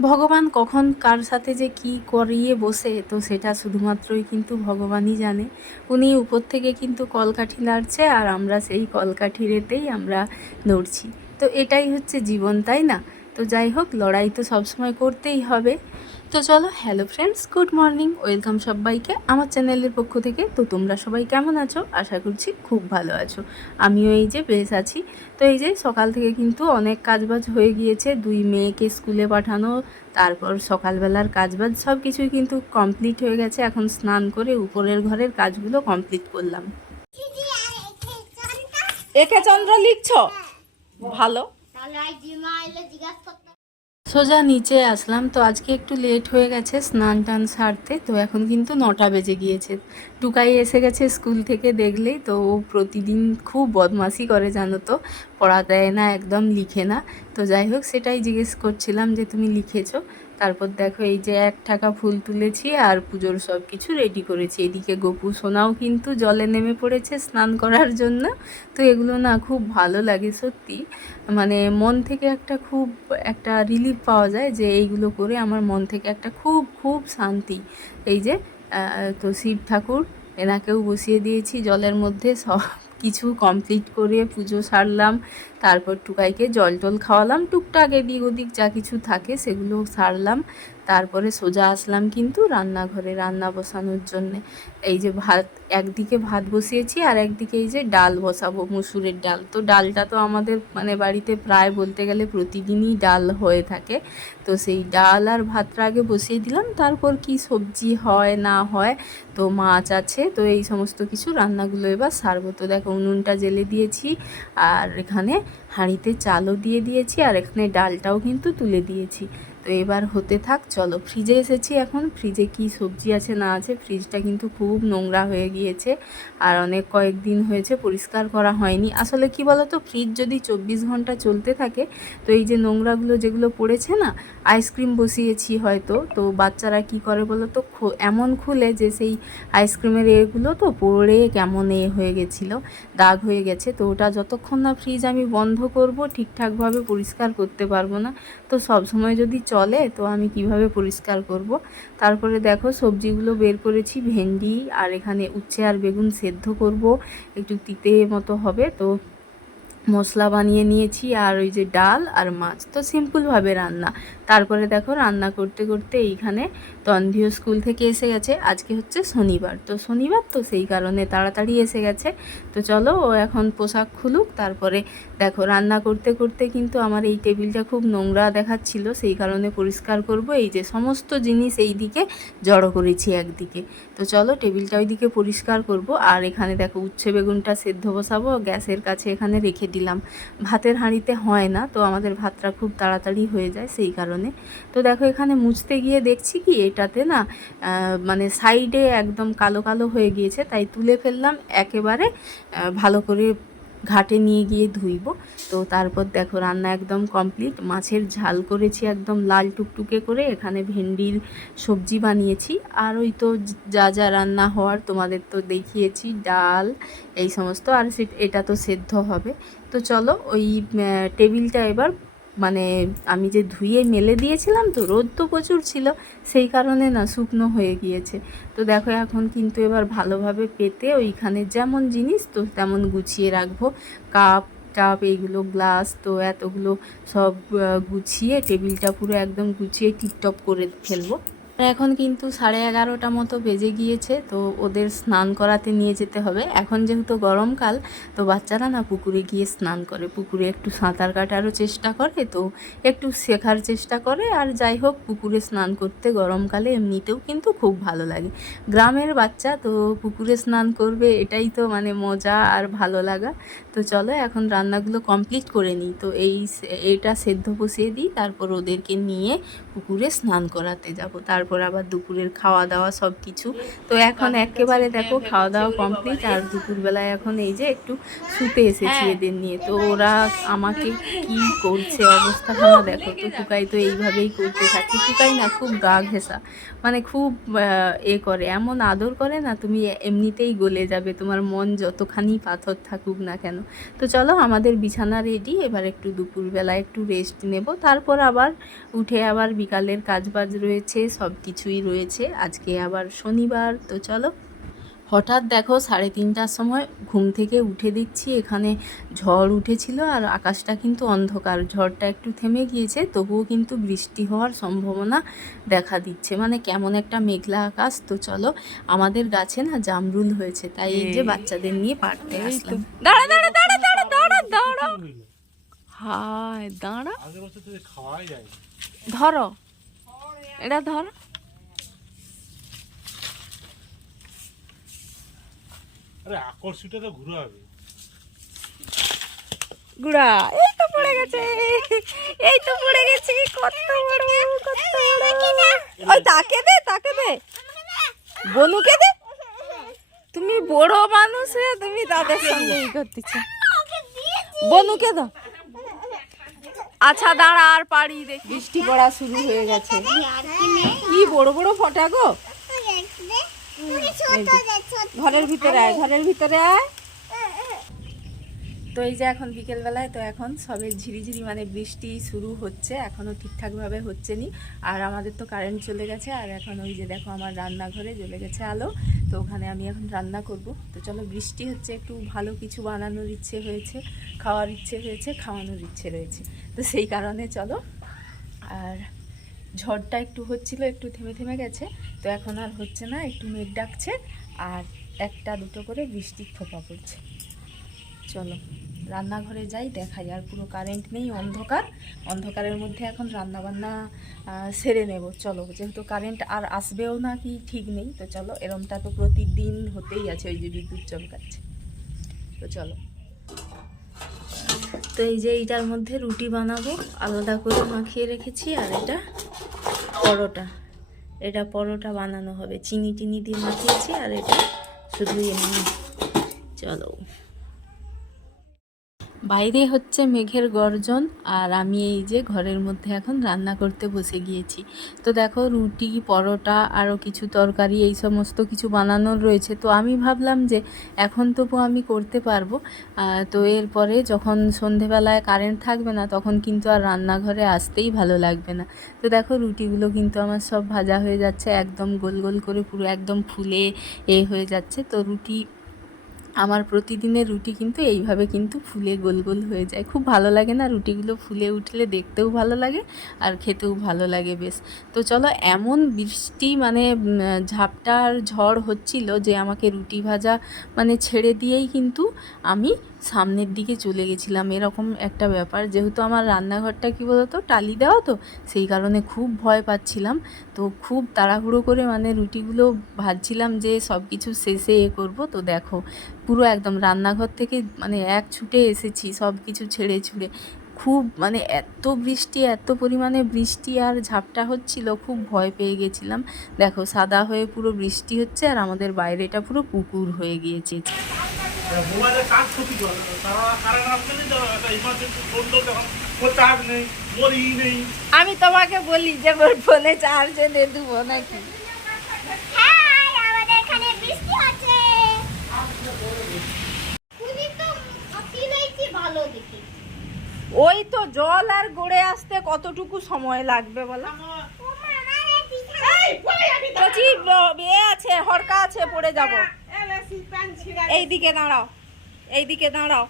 ভগবান কখন কার সাথে যে কি করিয়ে বসে, তো সেটা শুধুমাত্রই কিন্তু ভগবানই জানে। উনি উপর থেকে কিন্তু কলকাঠি নাড়ছে আর আমরা সেই কলকাঠি রেতেই আমরা নড়ছি। তো এটাই হচ্ছে জীবন, তাই না? তো যাই হোক, লড়াই তো সবসময় করতেই হবে। তো চলো hello friends good morning welcome সবাইকে আমার চ্যানেলের পক্ষ থেকে। তো তোমরা সবাই কেমন আছো? আশা করছি খুব ভালো আছো। আমিও এই যে বেশ আছি। তো এই যে সকাল থেকে কিন্তু অনেক কাজবাজ হয়ে গিয়েছে। দুই মেয়েকে স্কুলে পাঠানো তারপর সকালবেলার কাজবাজ সব কিছুই কিন্তু কমপ্লিট হয়ে গেছে। এখন স্নান করে উপরের ঘরের কাজগুলো কমপ্লিট করলাম। একে চন্দ্র লিখছ? ভালো। তাহলে জিমা এলে জিজ্ঞাসা সোজা নিচে আসলাম। তো আজকে একটু লেট হয়ে গেছে স্নান টান সারতে। তো এখন কিন্তু নটা বেজে গিয়েছে। টুকাই এসে গেছে স্কুল থেকে দেখলেই। তো ও প্রতিদিন খুব বদমাসি করে, জানো তো। পড়া দেয় না, একদম লিখে না। তো যাই হোক, সেটাই জিজ্ঞেস করছিলাম যে, তুমি লিখেছো? তারপর দেখো এই যে এক টাকা ফুল তুলেছি আর পুজোর সব কিছু রেডি করেছি। এদিকে গোপু সোনাও কিন্তু জলে নেমে পড়েছে স্নান করার জন্য। তো এগুলো না খুব ভালো লাগে সত্যি। মানে মন থেকে একটা খুব একটা রিলিফ পাওয়া যায় যে এইগুলো করে আমার মন থেকে একটা খুব খুব শান্তি। এই যে তো শিব ঠাকুর, এনাকেও বসিয়ে দিয়েছি জলের মধ্যে সব। কিছু কমপ্লিট করে পুজো সারলাম, তারপর টুকাইকে জল টল খাওয়ালাম, টুকটাক এদিক ওদিক যা কিছু থাকে সেগুলো সারলাম। তারপরে সোজা আসলাম কিন্তু রান্নাঘরে, রান্না বসানোর জন্যে। এই যে ভাত, একদিকে ভাত বসিয়েছি আর একদিকে এই যে ডাল বসাবো, মুসুরের ডাল। তো ডালটা তো আমাদের মানে বাড়িতে প্রায় বলতে গেলে প্রতিদিনই ডাল হয়ে থাকে। তো সেই ডাল আর ভাতটা আগে বসিয়ে দিলাম, তারপর কি সবজি হয় না হয়, তো মাছ আছে। তো এই সমস্ত কিছু রান্নাগুলো এবার সারবো। তো দেখো উনুনটা জেলে দিয়েছি আর এখানে হাঁড়িতে চালও দিয়ে দিয়েছি আর এখানে ডালটাও কিন্তু তুলে দিয়েছি। তো এবার হতে থাক, চলো ফ্রিজে এসেছি এখন। ফ্রিজে কি সবজি আছে না আছে ফ্রিজটা কিন্তু খুব নোংরা হয়ে গিয়েছে আর অনেক কয়েকদিন হয়েছে পরিষ্কার করা হয়নি। আসলে কি বলো তো ফ্রিজ যদি চব্বিশ ঘণ্টা চলতে থাকে, তো এই যে নোংরাগুলো যেগুলো পড়েছে না আইসক্রিম বসিয়েছি হয়তো। তো বাচ্চারা কি করে বলো তো এমন খুলে যে সেই আইসক্রিমের এগুলো তো পড়ে কেমন এ হয়ে গেছিল, দাগ হয়ে গেছে। তো ওটা যতক্ষণ না ফ্রিজ আমি বন্ধ করব, ঠিকঠাকভাবে পরিষ্কার করতে পারব না। তো সব সময় যদি চলে, তো আমি কীভাবে পরিষ্কার করব? তারপরে দেখো, সবজিগুলো বের করেছি, ভেন্ডি, আর এখানে উচ্ছে আর বেগুন সেদ্ধ করব, একটু তিতে মতো হবে, তো মশলা বানিয়ে নিয়েছি, আর ওই যে ডাল আর মাছ, তো সিম্পলভাবে রান্না। তারপরে দেখো রান্না করতে করতে এইখানে তন্ধিও স্কুল থেকে এসে গেছে। আজকে হচ্ছে শনিবার। তো শনিবার তো সেই কারণে তাড়াতাড়ি এসে গেছে। তো চলো ও এখন পোশাক খুলুক, তারপরে দেখো রান্না করতে করতে কিন্তু আমার এই টেবিলটা খুব নোংরা দেখাচ্ছিল। সেই কারণে পরিষ্কার করব। এই যে সমস্ত জিনিস এই দিকে জড়ো করেছি একদিকে। তো চলো টেবিলটা ওইদিকে পরিষ্কার করব। আর এখানে দেখো উচ্ছে বেগুনটা সেদ্ধ বসাবো। গ্যাসের কাছে এখানে রেখে দিলাম। ভাতের হাঁড়িতে হয় না, তো আমাদের ভাতটা খুব তাড়াতাড়ি হয়ে যায়। সেই কারণে তো দেখো এখানে মুছতে গিয়ে দেখছি কি এটাতে না মানে সাইডে একদম কালো কালো হয়ে গিয়েছে, তাই তুলে ফেললাম, একেবারে ভালো করে ঘাটে নিয়ে গিয়ে ধুইব। তো তারপর দেখো রান্না একদম কমপ্লিট মাছের ঝাল করেছি একদম লাল টুকটুকে করে, এখানে ভেন্ডির সবজি বানিয়েছি। আর ওই তো যা যা রান্না হওয়ার তোমাদের তো দেখিয়েছি, ডাল, এই সমস্ত, আর এটা তো সেদ্ধ হবে। তো চলো ওই টেবিলটা এবার মানে আমি যে ধুয়ে মেলে দিয়েছিলাম তো, রোদ তো প্রচুর ছিল, সেই কারণে না শুকনো হয়ে গিয়েছে। তো দেখো, এখন কিন্তু এবার ভালোভাবে পেতে ওইখানে যেমন জিনিস তো তেমন গুছিয়ে রাখব। কাপ, টাপ, এইগুলো, গ্লাস তো এতগুলো সব গুছিয়ে টেবিলটা পুরো একদম গুছিয়ে টিপটপ করে ফেলব। এখন কিন্তু সাড়ে এগারোটা মতো বেজে গিয়েছে, তো ওদের স্নান করাতে নিয়ে যেতে হবে। এখন যেহেতু গরমকাল তো বাচ্চারা না পুকুরে গিয়ে স্নান করে। পুকুরে একটু সাঁতার কাটারও চেষ্টা করে, তো একটু শেখার চেষ্টা করে। আর যাই হোক, পুকুরে স্নান করতে গরমকালে এমনিতেও কিন্তু খুব ভালো লাগে। গ্রামের বাচ্চা, তো পুকুরে স্নান করবে, এটাই তো মানে মজা আর ভালো লাগা। তো চলো, এখন রান্নাগুলো কমপ্লিট করে নিই। তো এই এটা সেদ্ধ বসিয়ে দিই, তারপর ওদেরকে নিয়ে পুকুরে স্নান করাতে যাব। তারপর তারপর আবার দুপুরের খাওয়া দাওয়া সব কিছু তো এখন একেবারে দেখো খাওয়া দাওয়া কমপ্লিট আর দুপুরবেলায় এখন এই যে একটু শুতে এসেছি এদের নিয়ে। তো ওরা আমাকে কি করছে অবস্থা অবস্থাখানা দেখো তো। টুকাই তো এইভাবেই করতে থাকে। টুকাই না খুব গা ঘেঁষা। মানে খুব এ করে। এমন আদর করে না তুমি এমনিতেই গলে যাবে। তোমার মন যতখানি পাথর থাকুক না কেন। তো চলো আমাদের বিছানা রেডি এবার একটু দুপুরবেলা একটু রেস্ট নেব। তারপর আবার উঠে আবার বিকালের কাজবাজ রয়েছে। সব কিছুই রয়েছে। আজকে আবার শনিবার তো চলো। হঠাৎ দেখো সাড়ে তিনটার সময় ঘুম থেকে উঠে দেখছি এখানে ঝড় উঠেছিল আর আকাশটা কিন্তু অন্ধকার। ঝড়টা একটু থেমে গিয়েছে তবুও কিন্তু বৃষ্টি হওয়ার সম্ভাবনা দেখা দিচ্ছে। মানে কেমন একটা মেঘলা আকাশ তো চলো। আমাদের গাছে না জামরুল হয়েছে তাই এই যে বাচ্চাদের নিয়ে পারতে আসলাম। দাঁড়া দাঁড়া দাঁড়া দাঁড়া দাঁড়া দাঁড়া। হায় দাঁড়া। ধরো। এটা ধরো। আরে আকর্ষিত তো ঘুরে হবে গুড়া এই তো পড়ে গেছে এই তো পড়ে গেছে কত বড় কত বড় ওই তাকে দে তাকে দে বনুকে দে তুমি বড় মানুষ হয়ে তুমি তাদের সঙ্গে ই করতেছ বনুকে দাও আচ্ছা দাঁড়া আর পারি দেখ বৃষ্টি পড়া শুরু হয়ে গেছে আর কি বড় বড় ফটা গো ছোট ঘরের ভিতরে আয়, ঘরের ভিতরে আয়। তো এই যে এখন বিকেলবেলায়, তো এখন সবে ঝিরিঝিরি মানে বৃষ্টি শুরু হচ্ছে এখনও ঠিকঠাকভাবে হচ্ছে নি আর আমাদের তো কারেন্ট চলে গেছে, আর এখন ওই যে দেখো আমার রান্নাঘরে জ্বলে গেছে আলো, তো ওখানে আমি এখন রান্না করব। তো চলো বৃষ্টি হচ্ছে, একটু ভালো কিছু বানানোর ইচ্ছে হয়েছে, খাওয়ার ইচ্ছে হয়েছে, খাওয়ানোর ইচ্ছে রয়েছে। তো সেই কারণে চলো, আর ঝড়টা একটু হচ্ছিল, একটু থেমে থেমে গেছে। তো এখন আর হচ্ছে না, একটু মেঘ ডাকছে আর একটা দুটো করে বৃষ্টির থোপা পড়ছে। চলো, রান্নাঘরে যাই, দেখাই। আর পুরো কারেন্ট নেই, অন্ধকার। অন্ধকারের মধ্যে এখন রান্নাবান্না সেরে নেব। চলো, যেহেতু কারেন্ট আর আসবেও না কি ঠিক নেই, তো চলো, এরমটা তো প্রতিদিন হতেই আছে, ওই যে বিদ্যুৎ চমকাচ্ছে। তো চলো। তো এই যে এইটার মধ্যে রুটি বানাবো, আলাদা করে মাখিয়ে রেখেছি, আর এটা পরোটা। এটা পরোটা বানানো হবে। চিনি টিনি দিয়ে মাখিয়েছি আর এটা শুধু এমনি। চলো। বাইরে হচ্ছে মেঘের গর্জন আর আমি এই যে ঘরের মধ্যে এখন রান্না করতে বসে গিয়েছি। তো দেখো রুটি, পরোটা আরও কিছু তরকারি, এই সমস্ত কিছু বানানোর রয়েছে। তো আমি ভাবলাম যে এখন তবু আমি করতে পারব। তো এরপরে যখন সন্ধেবেলায় কারেন্ট থাকবে না, তখন কিন্তু আর রান্নাঘরে আসতেই ভালো লাগবে না। তো দেখো রুটিগুলো কিন্তু আমার সব ভাজা হয়ে যাচ্ছে, একদম গোল গোল করে পুরো একদম ফুলে এ হয়ে যাচ্ছে। তো রুটি আমার প্রতিদিনের রুটি কিন্তু এইভাবে কিন্তু ফুলে গোল গোল হয়ে যায়। খুব ভালো লাগে না রুটিগুলো ফুলে উঠলে দেখতেও ভালো লাগে আর খেতেও ভালো লাগে বেশ। তো চলো এমন বৃষ্টি মানে ঝাপটার ঝড় হচ্ছিল যে আমাকে রুটি ভাজা মানে ছেড়ে দিয়েই কিন্তু আমি সামনের দিকে চলে গেছিলাম। এরকম একটা ব্যাপার। যেহেতু আমার রান্নাঘরটা কী বলতো, টালি দেওয়া তো, সেই কারণে খুব ভয় পাচ্ছিলাম। তো খুব তাড়াহুড়ো করে মানে রুটিগুলো ভাজছিলাম যে সব কিছু শেষে এ করব। তো দেখো, পুরো একদম রান্নাঘর থেকে মানে এক ছুটে এসেছি সব কিছু ছেড়ে ছুড়ে। খুব মানে এত বৃষ্টি, এত পরিমাণে বৃষ্টি আর ঝাপটা হচ্ছিল, খুব ভয় পেয়ে গেছিলাম। দেখো, সাদা হয়ে পুরো বৃষ্টি হচ্ছে আর আমাদের বাইরেটা পুরো পুকুর হয়ে গিয়েছে। মোবাইলে কাজ ক্ষতি করে। তারা কারেন্ট আসলে নেই তো একটা ইমার্জেন্সি ফোন তো তখন ও চার্জ নেই ওর ই নেই। আমি তোমাকে বলি যে মোর ফোনে চার্জে দে দেবো নাকি? হাই আমাদের এখানে বৃষ্টি হচ্ছে। তুমি তো অতিলাইছি ভালো দেখি ওই তো জল আর গড়ে আসতে কতটুকু সময় লাগবে বলো? আছে হরকা আছে পড়ে যাব। এই দিকে দাঁড়াও এই দিকে দাঁড়াও।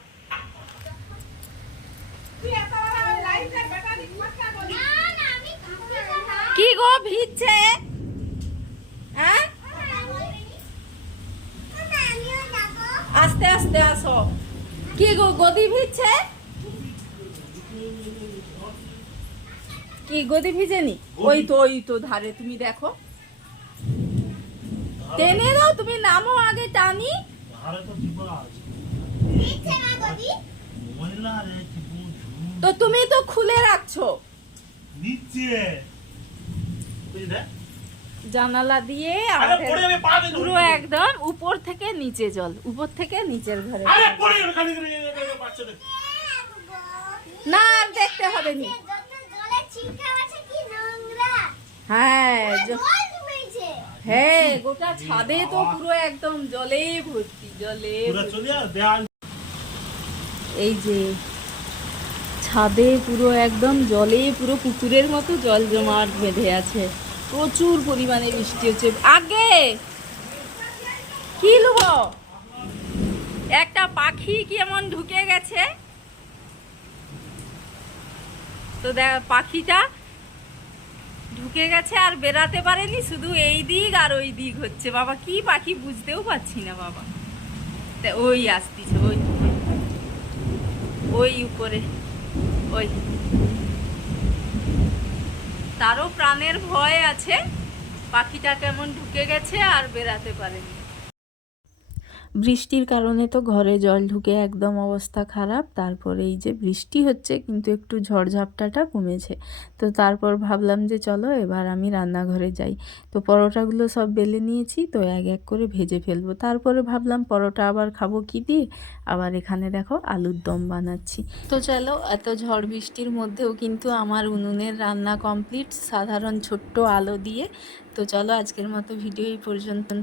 কি গো ভিজছে? হ্যাঁ? আস্তে আস্তে আসো। কি গো গদি ভিজছে? কি গদি ভিজেনি? ওই তো ওই তো ধারে তুমি দেখো। টেনে দাও তুমি নামো আগে টানি। তো তুমি তো খুলে রাখছো। নিচে। জানালা দিয়ে পুরো একদম উপর থেকে নিচে জল উপর থেকে নিচের ঘরে। না আর দেখতে হবে নি। হ্যাঁ হ্যাঁ গোটা ছাদে তো পুরো একদম জলে ভর্তি জলে এই যে ছাদে পুরো একদম জলে পুরো পুকুরের মতো জল জমাট বেঁধে আছে। প্রচুর পরিমাণে বৃষ্টি হচ্ছে। আগে! কি লুব? একটা পাখি কেমন ঢুকে গেছে? তো দেখ পাখিটা ঢুকে গেছে আর বেরাতে পারেনি, শুধু এই দিক আর ওই দিক হচ্ছে। বাবা, কি পাখি বুঝতেও পারছি না বাবা। তা ওই আসতিছে, ওই। ওই উপরে, ওই। তারও প্রাণের ভয় আছে, পাখিটা কেমন ঢুকে গেছে আর বেরাতে পারেনি। বৃষ্টির কারণে তো ঘরে জল ঢুকে একদম অবস্থা খারাপ। তারপরে এই যে বৃষ্টি হচ্ছে, কিন্তু একটু ঝড়ঝাপটাটা কমেছে। তো তারপর ভাবলাম যে চলো এবার আমি রান্নাঘরে যাই। তো পরোটাগুলো সব বেলে নিয়েছি, তো এক এক করে ভেজে ফেলব। তারপরে ভাবলাম পরোটা আবার খাব কি দিয়ে? আবার এখানে দেখো আলুর দম বানাচ্ছি। তো চলো, এত ঝড় বৃষ্টির মধ্যেও কিন্তু আমার উনুনের রান্না কমপ্লিট সাধারণ ছোট্ট আলো দিয়ে। তো চলো আজকের মতো ভিডিও এই পর্যন্ত।